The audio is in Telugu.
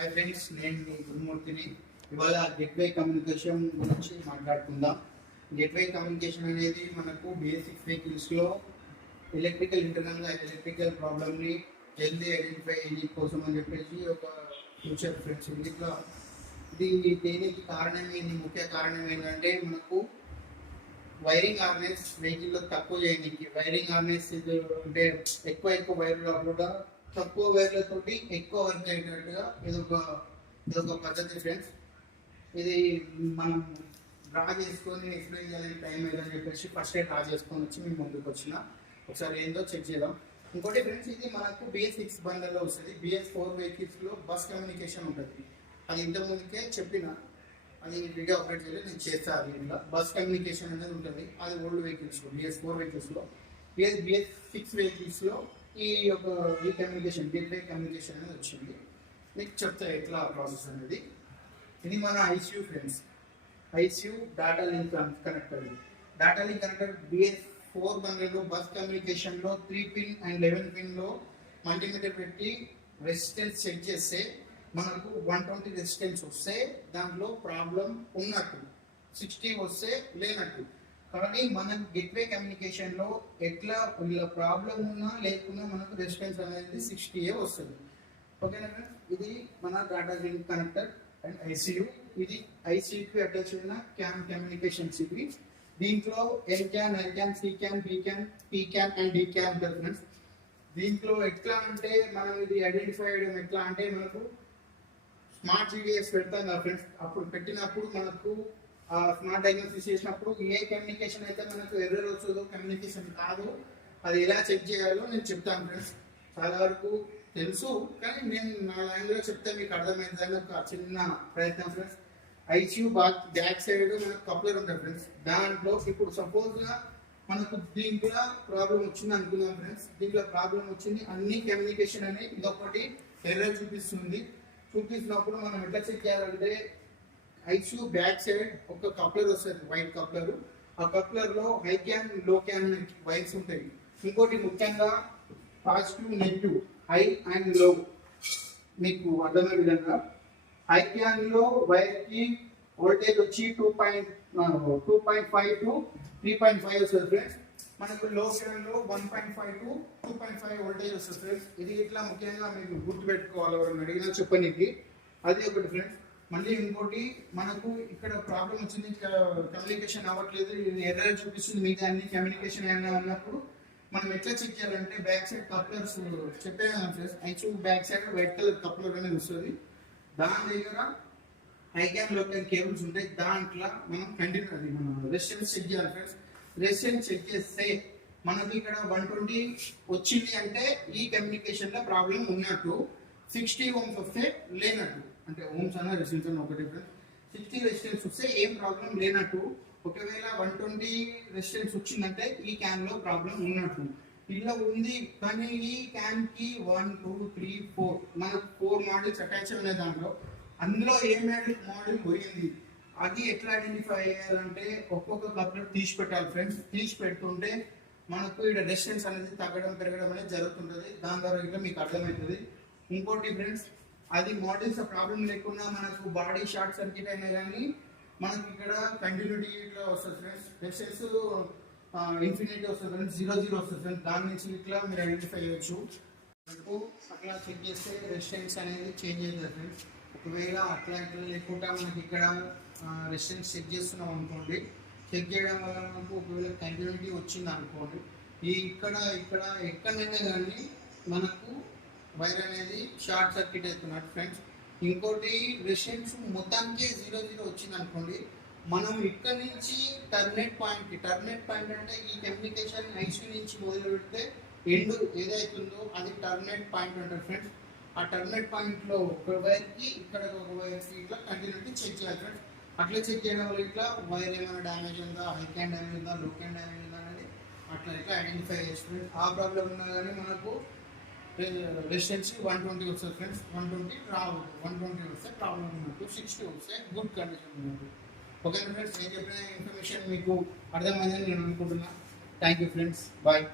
హాయ్ ఫ్రెండ్స్, నేను మీ గురుమూర్తిని. ఇవాళ గేట్వే కమ్యూనికేషన్ గురించి మాట్లాడుకుందాం. గేట్వే కమ్యూనికేషన్ అనేది మనకు బేసిక్ వెహికల్స్లో ఎలక్ట్రికల్ ఇంటర్నల్గా ఎలక్ట్రికల్ ప్రాబ్లమ్ని జల్దీ ఐడెంటిఫై కోసం అని చెప్పేసి ఒక ఫ్యూచర్ ఫ్రెండ్స్. ఇట్లా ఇది దేనికి కారణం ఏంటి? ముఖ్య కారణం ఏంటంటే మనకు వైరింగ్ హార్నెస్ వెహికల్లో తక్కువ చేయడానికి. వైరింగ్ హార్నెస్ అంటే ఎక్కువ వైర్లో కూడా తక్కువ వైర్లతోటి ఎక్కువ వర్క్ అయ్యేటట్టుగా ఇదొక పద్ధతి ఫ్రెండ్స్. ఇది మనం డ్రా చేసుకొని ఎక్స్ప్లెయిన్ చేయాలని టైం ఏదని చెప్పేసి ఫస్ట్ డ్రా చేసుకొని వచ్చి మేము ముందుకు వచ్చిన ఒకసారి ఏందో చెక్ చేద్దాం. ఇంకోటి ఫ్రెండ్స్, ఇది మనకు BS6 బండ్లలో వస్తుంది. BS4 వెహికల్స్లో బస్ కమ్యూనికేషన్ ఉంటుంది. అది ఇంతకుముందుకే చెప్పిన, అది వీడియో అప్లోడ్ చేయలేదు, నేను చేస్తాను. దీంట్లో బస్ కమ్యూనికేషన్ అనేది ఉంటుంది. అది ఓల్డ్ వెహికల్స్లో BS4 వెహికల్స్లో. BS6 వెహికల్స్లో ఈ కమ్యూనికేషన్ గేట్వే కమ్యూనికేషన్ అనేది వచ్చింది. మీకు చెప్తా ఎట్లా ప్రాసెస్ అనేది. ఇది మన ICU friends. ICU data link connector. Data link connector BS4 బండ్లలో బస్ కమ్యూనికేషన్లో 3 పిన్ అండ్ 11 పిన్లో మల్టీమీటర్ పెట్టి రెసిస్టెన్స్ చెక్ చేస్తే మనకు 120 రెసిస్టెన్స్ వస్తే దాంట్లో ప్రాబ్లం ఉన్నట్టు, 60 వస్తే లేనట్టు. కానీ మనం గేట్వే కమ్యూనికేషన్లో ఎట్లా ఇలా ప్రాబ్లం ఉన్నా లేకున్నా మనకు రెసిస్టెన్స్ అనేది 60 వస్తుంది. ఓకేనా ఫ్రెండ్స్? ఇది మన data link connector and ICU. ఇది ICUకి అటాచ్ అయిన క్యాన్ కమ్యూనికేషన్స్. ఇవి దీంట్లో LCAN, CCAN, BCAN, PCAN and DCAN ఉంటుంది ఫ్రెండ్స్. దీంట్లో ఎట్లా అంటే మనం ఇది ఐడెంటిఫై చేయడం ఎట్లా అంటే, మనకు స్మార్ట్ GDS పెడతాం కదా ఫ్రెండ్స్. అప్పుడు పెట్టినప్పుడు మనకు స్మార్ట్ డయాగ్నోసిస్ చేసినప్పుడు ఏ కమ్యూనికేషన్ అయితే మనకు ఎర్రర్ వస్తుందో, కమ్యూనికేషన్ కాదు, అది ఎలా చెక్ చేయాలో నేను చెప్తాను ఫ్రెండ్స్. చాలా వరకు తెలుసు, కానీ నేను నా లాంగ్వేజ్లో చెప్తే మీకు అర్థమైందని ఒక చిన్న ప్రయత్నం ఫ్రెండ్స్. ICU బ్యాక్ సైడ్ మనకు కప్లర్ ఉంటుంది ఫ్రెండ్స్. దాంట్లో ఇప్పుడు సపోజ్గా మనకు దీంట్లో ప్రాబ్లం వచ్చింది అనుకుందాం ఫ్రెండ్స్. దీంట్లో ప్రాబ్లం వచ్చింది, అన్ని కమ్యూనికేషన్ అనేది ఇదొకటి ఎర్రర్ చూపిస్తున్నప్పుడు మనం ఎట్లా చెక్ చేయాలంటే, ICU బ్యాక్ సైడ్ ఒక కప్లర్ వస్తుంది, వైట్ కప్లర్. ఆ కప్లర్లో హై క్యాన్, లో క్యాన్ వైర్స్ ఉంటాయి. ఇంకోటి ముఖ్యంగా పాజిటివ్, నెగిటివ్, హై అండ్ లో మీకు అర్థమయ్యే విధంగా. హై క్యాన్లో వైర్కి వోల్టేజ్ వచ్చి 2.5 to 3.5 వస్తుంది ఫ్రెండ్స్. మనకు లో క్యాన్లో 1.5 to 2.5 వోల్టేజ్ వస్తుంది ఫ్రెండ్స్. ఇది ఇట్లా ముఖ్యంగా మీకు గుర్తుపెట్టుకోవాలి, ఎవరైనా అడిగినా చెప్పనీకి. అది ఒకటి ఫ్రెండ్స్. మళ్ళీ ఇంకోటి, మనకు ఇక్కడ ప్రాబ్లం వచ్చింది, కమ్యూనికేషన్ అవ్వట్లేదు, ఇది ఎర్రర్ చూపిస్తుంది, మిగతా అన్ని కమ్యూనికేషన్ అయినా అన్నప్పుడు మనం ఎట్లా చెక్ చేయాలంటే, బ్యాక్ సైడ్ కప్లర్స్ చెప్పాను friends. ICU back side white colour coupler అనేది వస్తుంది. దాని దగ్గర హై క్యాన్, లో క్యాన్ కేబుల్స్ ఉంటాయి. దాంట్లో మనం మనం రెసిస్టెన్స్ చెక్ చేయాలి ఫ్రెండ్స్. రెసిస్టెన్స్ చెక్ చేస్తే మనకి ఇక్కడ 120 వచ్చింది అంటే ఈ కమ్యూనికేషన్లో ప్రాబ్లం ఉన్నట్టు. 60 ohms వస్తే లేనట్టు, అంటే ఓమ్స్ అన్న రెసిస్టెన్స్ అన్న ఒకటి ఫ్రెండ్స్. 60 రెసిస్టెన్స్ వస్తే ఏం ప్రాబ్లం లేనట్టు. ఒకవేళ 120 రెసిస్టెన్స్ వచ్చిందంటే ఈ క్యాన్లో ప్రాబ్లం ఉన్నట్టు. ఇలా ఉంది, కానీ ఈ క్యాన్కి 1, 2, 3, 4 మనకు 4 మోడల్స్ అటాచ్ ఉన్నాయి. దాంట్లో అందులో ఏ మోడల్ పోయింది, అది ఎట్లా ఐడెంటిఫై చేయాలంటే ఒక్కొక్క కప్లర్ తీసి పెట్టాలి ఫ్రెండ్స్. తీసి పెట్టుకుంటే మనకు ఇక్కడ రెసిస్టెన్స్ అనేది తగ్గడం పెరగడం అనేది జరుగుతుంటుంది. దాని ద్వారా ఇట్లా మీకు అర్థమవుతుంది. ఇంకోటి ఫ్రెండ్స్, అది మోడల్స్ ప్రాబ్లం లేకుండా మనకు బాడీ షార్ట్ సర్క్యూట్ అయినా కానీ మనకి ఇక్కడ కంటిన్యూటీలో వస్తుంది ఫ్రెండ్స్. రెసిస్టెన్స్ ఇన్ఫినిటీ వస్తుంది ఫ్రెండ్స్, 0 వస్తుంది ఫ్రెండ్స్. దాని నుంచి ఇట్లా మీరు ఐడెంటిఫై చేయొచ్చు. మనకు అట్లా చెక్ చేస్తే రెసిస్టెన్స్ అనేది చేంజ్ అవుతుంది ఫ్రెండ్స్. ఒకవేళ అట్లా ఇట్లా లేకుండా మనకి ఇక్కడ రెసిస్టెన్స్ చెక్ చేస్తున్నాం అనుకోండి, చెక్ చేయడం వల్ల మనకు ఒకవేళ కంటిన్యూటీ వచ్చింది అనుకోండి, ఎక్కడైనా కానీ మనకు వైర్ అనేది షార్ట్ సర్క్యూట్ అవుతున్నట్టు ఫ్రెండ్స్. ఇంకోటి, రెసిస్టెన్స్ మొత్తానికి 0 వచ్చింది అనుకోండి, మనం ఇక్కడ నుంచి టర్మినేట్ పాయింట్ అంటే ఈ కమ్యూనికేషన్ ICU నుంచి మొదలు పెడితే ఎండ్ ఏదైతుందో అది టర్మినేట్ పాయింట్ అంటారు ఫ్రెండ్స్. ఆ టర్మినేట్ పాయింట్లో ఒక వైర్కి ఇక్కడ ఒక వైర్కి ఇట్లా కంటిన్యూటీ చెక్ చేయాలి ఫ్రెండ్స్. అట్లా చెక్ చేయడం వల్ల ఇట్లా వైర్ ఏమైనా డ్యామేజ్ ఉందా, హై క్యాన్ డ్యామేజ్ ఉందా, లో క్యాన్ డ్యామేజ్ ఉందా అనేది అట్లా ఇట్లా ఐడెంటిఫై చేస్తుంది. ఆ ప్రాబ్లం ఉన్నా కానీ మనకు రెసిస్టెన్స్ 120 వస్తుంది ఫ్రెండ్స్. 120 రావు, 120 వస్తే ప్రాబ్లం ఉన్నట్టు, 60 వస్తే గుడ్ కండిషన్ ఉన్నట్టు. ఓకే ఫ్రెండ్స్, నేను చెప్పిన ఇన్ఫర్మేషన్ మీకు అర్థమైందని నేను అనుకుంటున్నా. Thank you friends, bye.